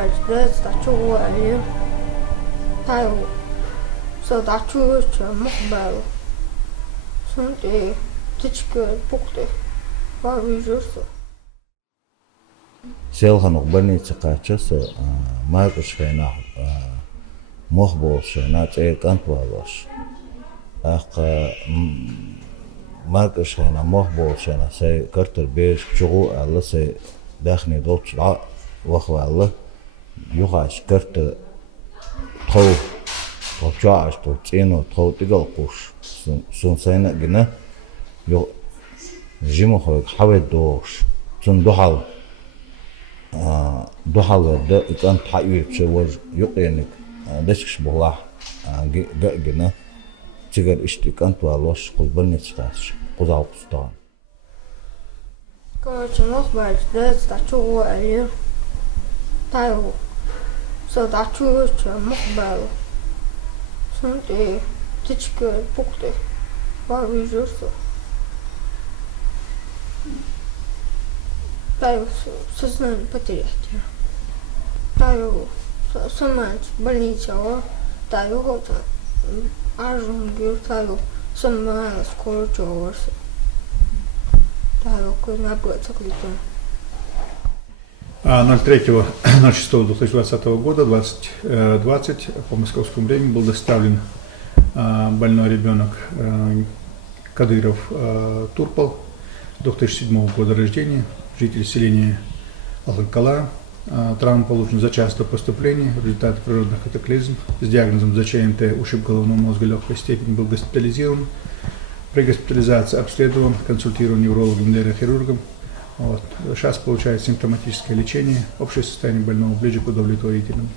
vài đấy đã chua ali thay so đã chua cho mất bao xong thì thích cái bốc đấy và ví dụ Selhanok больница качаса Маркушхайна мохболшайна кантлалаш аха Маркушхайна мохболшайна сей картер беш чугу алла сей дахни долчла вахвалла юхаш картер тхо толчааш толчино тхо тигал куш сунсайна гина ё жимохой хаве дош сун дохал дохалда икан таюпче вож юқеник дашкш була гына тигер иштикан туалош кулбанничкаш кузалпустан короче мох вài đấy đã chua ali thay so đã chua cho mất bao xong thì thích cái bốc đấy và ví dụ Таю сознание потерять. Таю сама больница, таю вот ажунгир, таю сама скоро чувствую. Таю куда будет закрыто. 03.06.2020 года, 20:20 по московскому времени был доставлен больной ребенок Кадыров Турпал, 2007 года рождения, житель селения Алханкала. Травма получена за частое поступление в результате природных катаклизмов с диагнозом ЗЧНТ, ушиб головного мозга легкой степени, был госпитализирован. При госпитализации обследован, консультирован неврологом, нейрохирургом. Сейчас получает симптоматическое лечение. Общее состояние больного ближе к удовлетворительному.